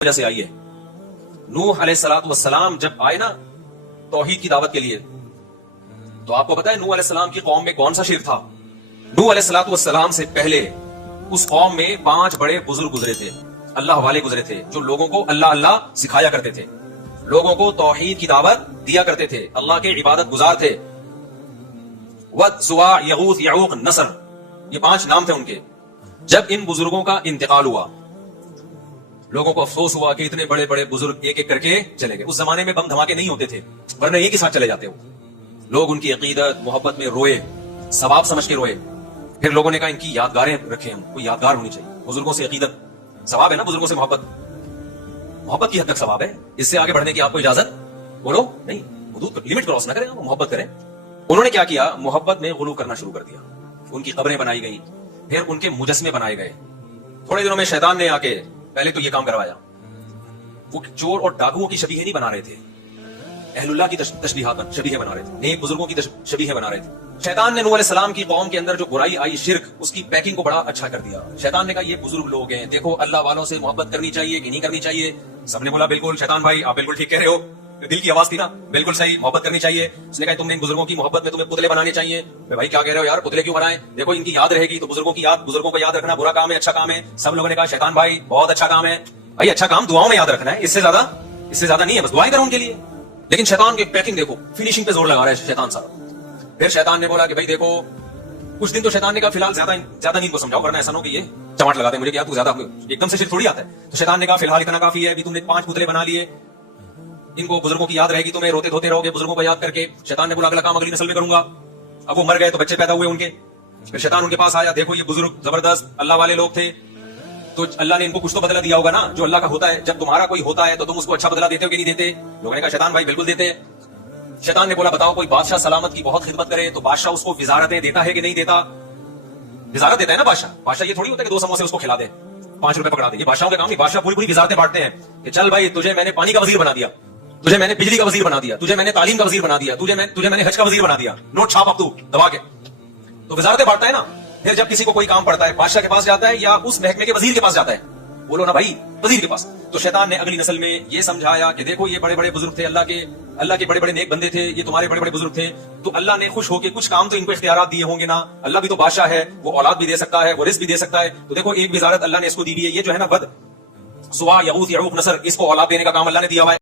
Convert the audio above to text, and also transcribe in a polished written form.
وجہ سے آئی ہے۔ نوح علیہ السلام جب آئے نا توحید کی دعوت کے لیے، تو آپ کو پتا ہے نوح علیہ السلام کی قوم میں کون سا شرک تھا؟ نوح علیہ السلام سے پہلے اس قوم میں 5 بڑے بزرگ گزرے تھے، اللہ والے گزرے تھے، جو لوگوں کو اللہ اللہ سکھایا کرتے تھے، لوگوں کو توحید کی دعوت دیا کرتے تھے، اللہ کے عبادت گزار تھے۔ ود، سوا، یغوث، یعوق، نصر، یہ 5 نام تھے ان کے۔ جب ان بزرگوں کا انتقال ہوا، لوگوں کو افسوس ہوا کہ اتنے بڑے بڑے بزرگ ایک ایک کر کے چلے گئے۔ اس زمانے میں بم دھماکے نہیں ہوتے تھے، ورنہ ایک ہی ساتھ چلے جاتے ہو۔ لوگ ان کی عقیدت محبت میں روئے، ثواب سمجھ کے روئے۔ پھر لوگوں نے کہا ان کی یادگاریں رکھیں، ہم کوئی یادگار ہونی چاہیے۔ بزرگوں سے عقیدت ثواب ہے نا، بزرگوں سے محبت کی حد تک ثواب ہے، اس سے آگے بڑھنے کی آپ کو اجازت بولو نہیں، حدود لمٹ کراس نہ کریں، آپ محبت کریں۔ انہوں نے کیا کیا؟ محبت میں غلو کرنا شروع کر دیا۔ ان کی قبریں بنائی گئی، پھر ان کے مجسمے بنائے گئے۔ تھوڑے دنوں میں شیطان نے آ کے پہلے تو یہ کام کروایا۔ وہ چور اور ڈاکوؤں کی شبیہیں نہیں بنا رہے تھے، اہل اللہ کی تشبیہات شبیہیں بنا رہے تھے، نیک بزرگوں کی شبیہیں بنا رہے تھے۔ شیطان نے نوح علیہ السلام کی قوم کے اندر جو برائی آئی، شرک، اس کی پیکنگ کو بڑا اچھا کر دیا۔ شیطان نے کہا یہ بزرگ لوگ ہیں، دیکھو اللہ والوں سے محبت کرنی چاہیے کہ نہیں کرنی چاہیے؟ سب نے بولا بالکل شیطان بھائی آپ بالکل ٹھیک کہہ رہے ہو، دل کی آواز تھی نا، بالکل صحیح، محبت کرنی چاہیے۔ اس نے کہا تم نے ان بزرگوں کی محبت میں تمہیں پتلے بنانے چاہیے۔ بھائی کیا کہہ رہے ہو یار، پتلے کیوں بنائیں؟ دیکھو ان کی یاد رہے گی تو بزرگوں کی یاد، بزرگوں کو یاد رکھنا برا کام ہے اچھا کام ہے؟ سب لوگوں نے کہا شیطان بھائی بہت اچھا کام ہے۔ بھائی اچھا کام دعاؤں میں یاد رکھنا ہے، اس سے زیادہ نہیں ہے، بس دعائیں کرو ان کے لیے۔ لیکن شیطان کی پیکنگ دیکھو، فنیشنگ پہ زور لگا رہا ہے شیطان صاحب۔ پھر شیطان نے بولا کہ بھائی دیکھو، کچھ دن تو شیطان نے کہا فی الحال زیادہ نہیں کو سمجھاؤ، ورنہ ایسا نہ ہو کہ یہ چماٹ لگاتے ہیں مجھے، کیا تو زیادہ ایک دم سے شرک تھوڑی آتا ہے۔ تو شیطان نے کہا فی الحال اتنا کافی ہے، ابھی تم نے 5 پتلے بنا لیے، ان کو بزرگوں کی یاد رہے گی، تمہیں روتے دھوتے رہو گے بزرگوں کو یاد کر کے۔ شیطان نے بولا اگلا کام اگلی نسل میں کروں گا۔ اب وہ مر گئے تو بچے پیدا ہوئے ان کے، پھر شیطان ان کے پاس آیا، دیکھو یہ بزرگ زبردست اللہ والے لوگ تھے، تو اللہ نے ان کو کچھ تو بدلہ دیا ہوگا نا، جو اللہ کا ہوتا ہے۔ جب تمہارا کوئی ہوتا ہے تو تم اس کو اچھا بدلہ دیتے ہو کہ نہیں دیتے؟ لوگوں نے کہا شیطان بھائی بالکل دیتے۔ شیطان نے بولا بتاؤ کوئی بادشاہ سلامت کی بہت خدمت کرے تو بادشاہ اس کو وزارتیں دیتا ہے کہ نہیں دیتا؟ وزارت دیتا ہے نا بادشاہ یہ تھوڑی ہوتا ہے کہ 2 سموسے اس کو کھلا دے، 5 روپے پکڑا دے۔ یہ بادشاہوں کا کام نہیں، بادشاہ پوری وزارتیں بانٹتے ہیں کہ چل بھائی تجھے میں نے پانی کا وزیر بنا دیا، تجھے میں نے بجلی کا وزیر بنا دیا، تجھے میں نے تعلیم کا وزیر بنا دیا، تجھے میں نے حج کا وزیر بنا دیا، نوٹ چھاپ اب تو دبا کے۔ تو وزارتیں بانٹتا ہے نا۔ پھر جب کسی کو کوئی کام پڑتا ہے بادشاہ کے پاس جاتا ہے یا اس محکمے کے وزیر کے پاس جاتا ہے؟ بولو نا بھائی، وزیر کے پاس۔ تو شیطان نے اگلی نسل میں یہ سمجھایا کہ دیکھو یہ بڑے بڑے بزرگ تھے، اللہ کے بڑے بڑے نیک بندے تھے، یہ تمہارے بڑے بڑے بزرگ تھے، تو اللہ نے خوش ہو کے کچھ کام تو ان کو اختیارات دیے ہوں گے نا، اللہ بھی تو بادشاہ ہے، وہ اولاد بھی دے سکتا ہے، وہ رزق بھی دے سکتا ہے۔ تو دیکھو ایک وزارت اللہ نے اس کو دی ہے، یہ جو ہے نا ود، سوا، یغوث، یعوق، نصر، اس کو اولاد دینے کا کام اللہ نے دیا ہوا ہے۔